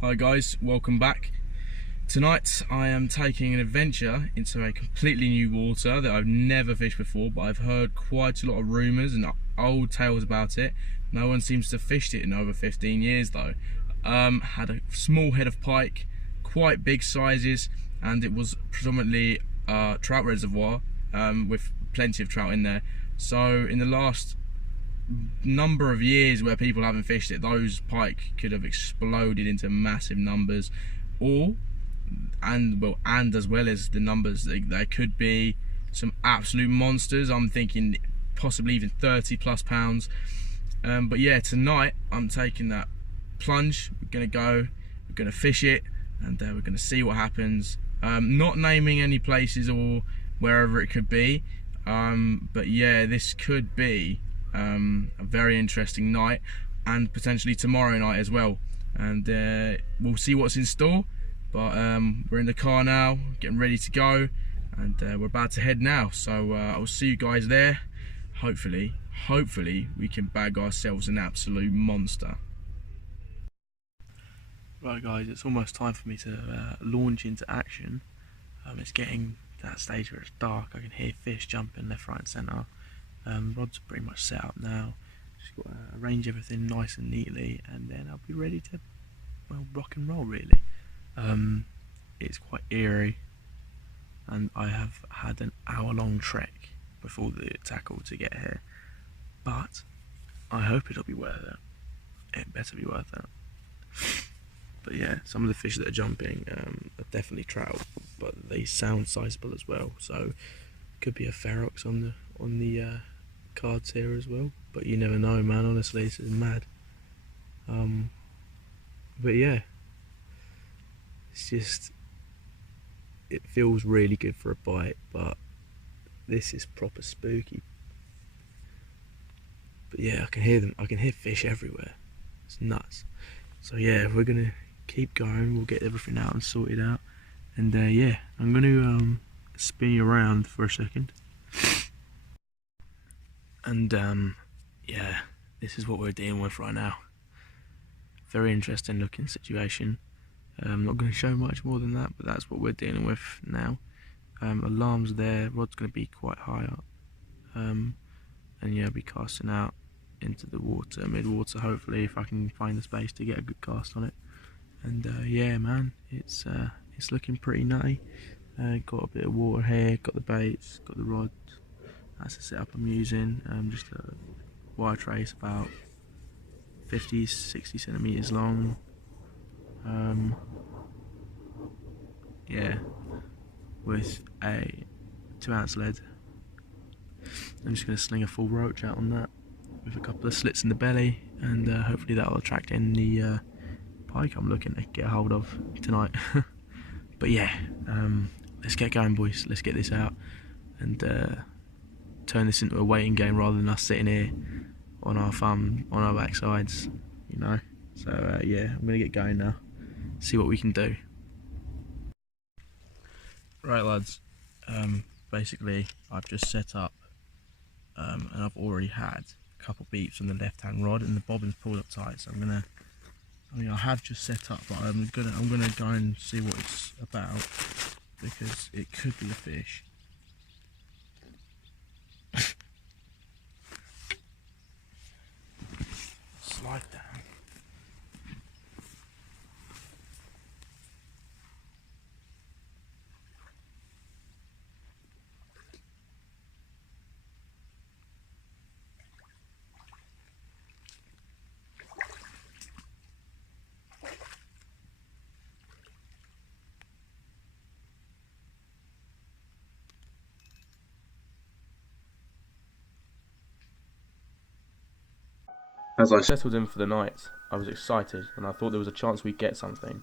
Hi guys, welcome back. Tonight I am taking an adventure into a completely new water that I've never fished before, but I've heard quite a lot of rumours and old tales about it. No one seems to have fished it in over 15 years though. Had a small head of pike, quite big sizes, and it was predominantly a trout reservoir with plenty of trout in there. So in the last number of years where people haven't fished it, those pike could have exploded into massive numbers, and as well as the numbers, there could be some absolute monsters. I'm thinking possibly even 30 plus pounds. But yeah, tonight I'm taking that plunge. We're gonna fish it, and we're gonna see what happens. Not naming any places or wherever it could be, but yeah, this could be a very interesting night, and potentially tomorrow night as well, and we'll see what's in store. But we're in the car now, getting ready to go, and we're about to head now, so I'll see you guys there. Hopefully we can bag ourselves an absolute monster. Right guys, it's almost time for me to launch into action. It's getting to that stage where it's dark. I can hear fish jumping left, right and centre. Rod's pretty much set up now. Just got to arrange everything nice and neatly, and then I'll be ready to, well, rock and roll really. It's quite eerie, and I have had an hour-long trek before the tackle to get here, but I hope it'll be worth it. It better be worth it. But yeah, some of the fish that are jumping are definitely trout, but they sound sizable as well. So could be a ferox on the cards here as well. But you never know, man. Honestly, this is mad. But yeah, it's just, it feels really good for a bite, but this is proper spooky. But yeah, I can hear them. I can hear fish everywhere. It's nuts. So yeah, we're gonna keep going. We'll get everything out and sorted out, and yeah, I'm gonna spin you around for a second, and yeah, this is what we're dealing with right now. Very interesting looking situation. I'm not going to show much more than that, but that's what we're dealing with now. Alarms there. Rod's going to be quite high up, and yeah, I'll be casting out into the water, mid-water, hopefully, if I can find the space to get a good cast on it. And yeah, man, it's looking pretty nutty. Got a bit of water here, got the baits, got the rods. That's the setup I'm using. Just a wire trace about 50-60 centimeters long. Yeah, with a 2-ounce lead. I'm just going to sling a full roach out on that with a couple of slits in the belly, and hopefully that will attract in the pike I'm looking to get a hold of tonight. But yeah, let's get going, boys. Let's get this out and turn this into a waiting game rather than us sitting here on our farm on our backsides, you know. So yeah, I'm gonna get going now, see what we can do. Right lads, basically I've just set up, and I've already had a couple beeps on the left hand rod, and the bobbin's pulled up tight, so I have just set up, but I'm gonna go and see what it's about, because it could be a fish. Slide down. As I settled in for the night, I was excited and I thought there was a chance we'd get something,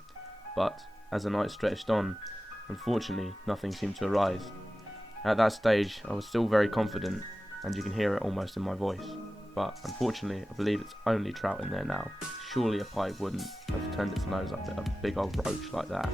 but as the night stretched on, unfortunately nothing seemed to arise. At that stage I was still very confident, and you can hear it almost in my voice, but unfortunately I believe it's only trout in there now. Surely a pike wouldn't have turned its nose up at a big old roach like that.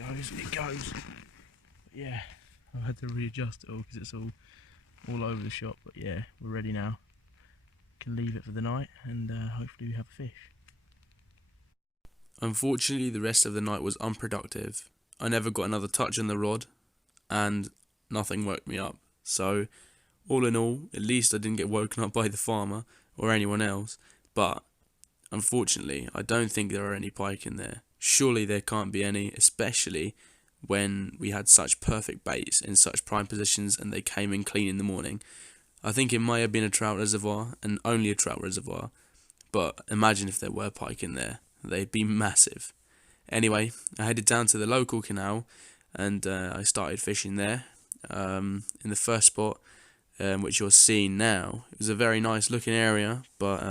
goes, it goes. But yeah, I've had to readjust it all because it's all over the shop. But yeah, we're ready now. Can leave it for the night and hopefully we have a fish. Unfortunately, the rest of the night was unproductive. I never got another touch on the rod, and nothing woke me up. So, all in all, at least I didn't get woken up by the farmer or anyone else. But, unfortunately, I don't think there are any pike in there. Surely there can't be any, especially when we had such perfect baits in such prime positions and they came in clean in the morning. I think it might have been a trout reservoir, and only a trout reservoir. But imagine if there were pike in there. They'd be massive. Anyway, I headed down to the local canal and I started fishing there. In the first spot, which you're seeing now, it was a very nice looking area, but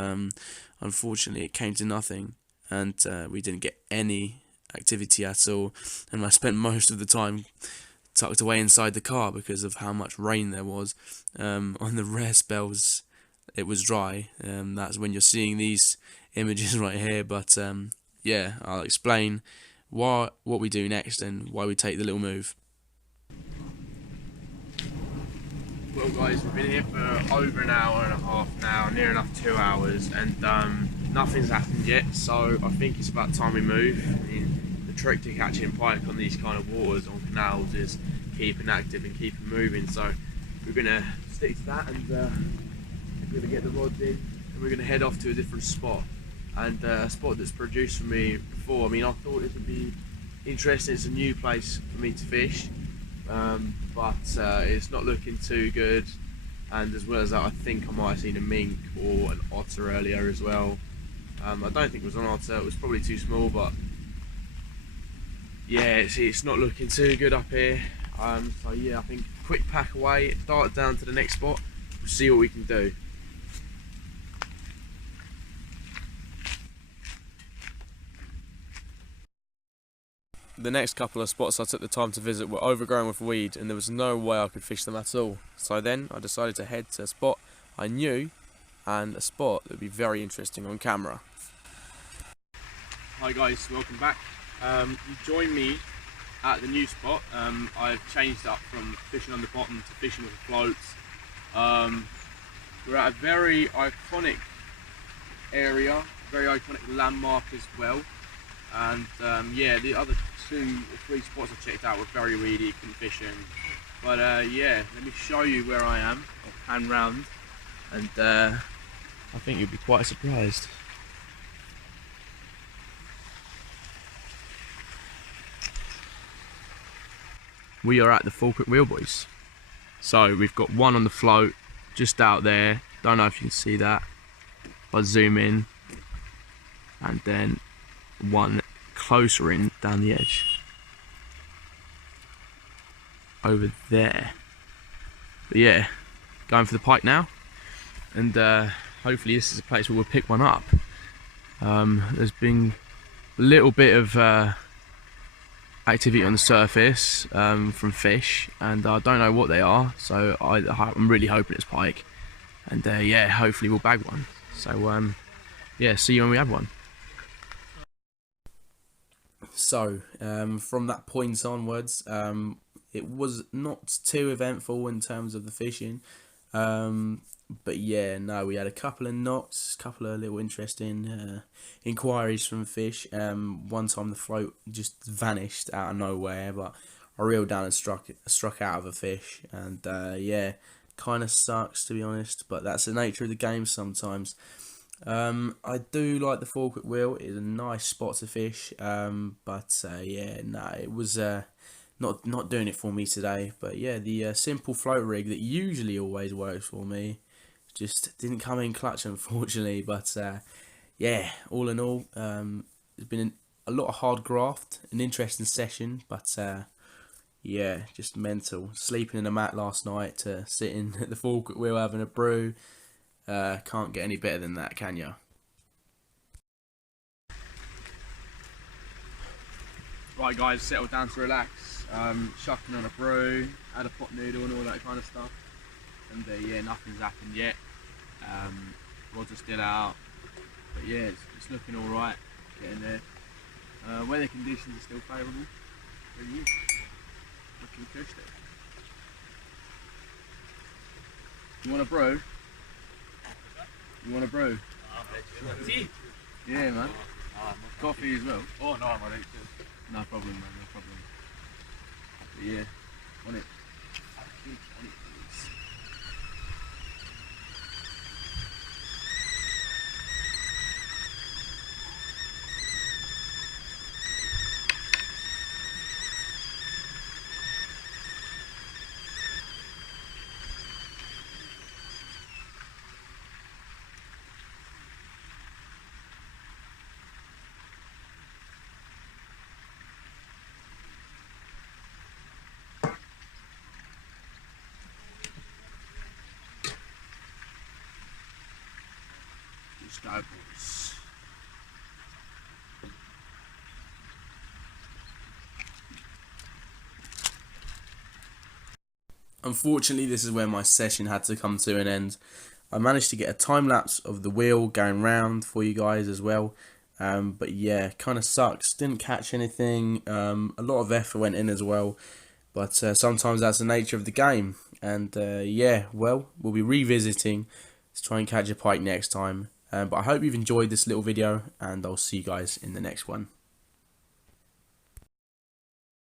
unfortunately it came to nothing, and we didn't get any activity at all. And I spent most of the time tucked away inside the car because of how much rain there was. On the rare spells it was dry. That's when you're seeing these images right here. But yeah, I'll explain what we do next and why we take the little move. Well guys, we've been here for over an hour and a half now, near enough 2 hours, and nothing's happened yet, so I think it's about time we move. I mean, the trick to catching pike on these kind of waters, on canals, is keeping active and keeping moving, so we're going to stick to that, and we're going to get the rods in and we're going to head off to a different spot, and a spot that's produced for me before. I mean, I thought this would be interesting. It's a new place for me to fish, but it's not looking too good, and as well as that, I think I might have seen a mink or an otter earlier as well. I don't think it was an otter, it was probably too small, but yeah, it's not looking too good up here. So yeah, I think quick pack away, dart down to the next spot, we'll see what we can do. The next couple of spots I took the time to visit were overgrown with weed, and there was no way I could fish them at all. So then I decided to head to a spot I knew, and a spot that would be very interesting on camera. Hi guys, welcome back. You join me at the new spot. I've changed up from fishing on the bottom to fishing with floats. We're at a very iconic area, very iconic landmark as well. And yeah, the other 2 or 3 spots I checked out were very weedy, couldn't fish in. But yeah, let me show you where I am. I'll pan round, and I think you'll be quite surprised. We are at the Falkirk wheel, boys. So we've got one on the float just out there. Don't know if you can see that. I'll zoom in, and then one closer in down the edge over there. But yeah, going for the pike now, and hopefully this is a place where we'll pick one up. There's been a little bit of activity on the surface from fish, and I don't know what they are, so I'm really hoping it's pike, and yeah, hopefully we'll bag one. So yeah, see you when we have one. So, from that point onwards, it was not too eventful in terms of the fishing. But yeah, no, we had a couple of knocks, a couple of little interesting inquiries from fish. One time the float just vanished out of nowhere, but I reeled down and struck out of a fish. And yeah, kind of sucks, to be honest, but that's the nature of the game sometimes. I do like the Falkirk wheel. It's a nice spot to fish, but yeah, no, it was not doing it for me today. But yeah, the simple float rig that usually always works for me just didn't come in clutch, unfortunately. But yeah, all in all, it's been a lot of hard graft, an interesting session, but yeah, just mental. Sleeping in a mat last night to sitting at the Falkirk wheel having a brew. Can't get any better than that, can ya? Right guys, settled down to relax, shucking on a brew, had a pot noodle and all that kind of stuff, and yeah, nothing's happened yet. Rods are still out, but yeah, it's looking alright, getting there. Weather conditions are still favourable, Looking fishy. You want a brew? You want a brew? Tea? Yeah, man. Coffee as well. Oh no, I'm alright. No problem, man. No problem. But yeah, on it. On it, please. Let's go, boys. Unfortunately, this is where my session had to come to an end. I managed to get a time lapse of the wheel going round for you guys as well. But yeah, kind of sucks. Didn't catch anything. A lot of effort went in as well. But sometimes that's the nature of the game. And yeah, well, we'll be revisiting to try and catch a pike next time. But I hope you've enjoyed this little video, and I'll see you guys in the next one.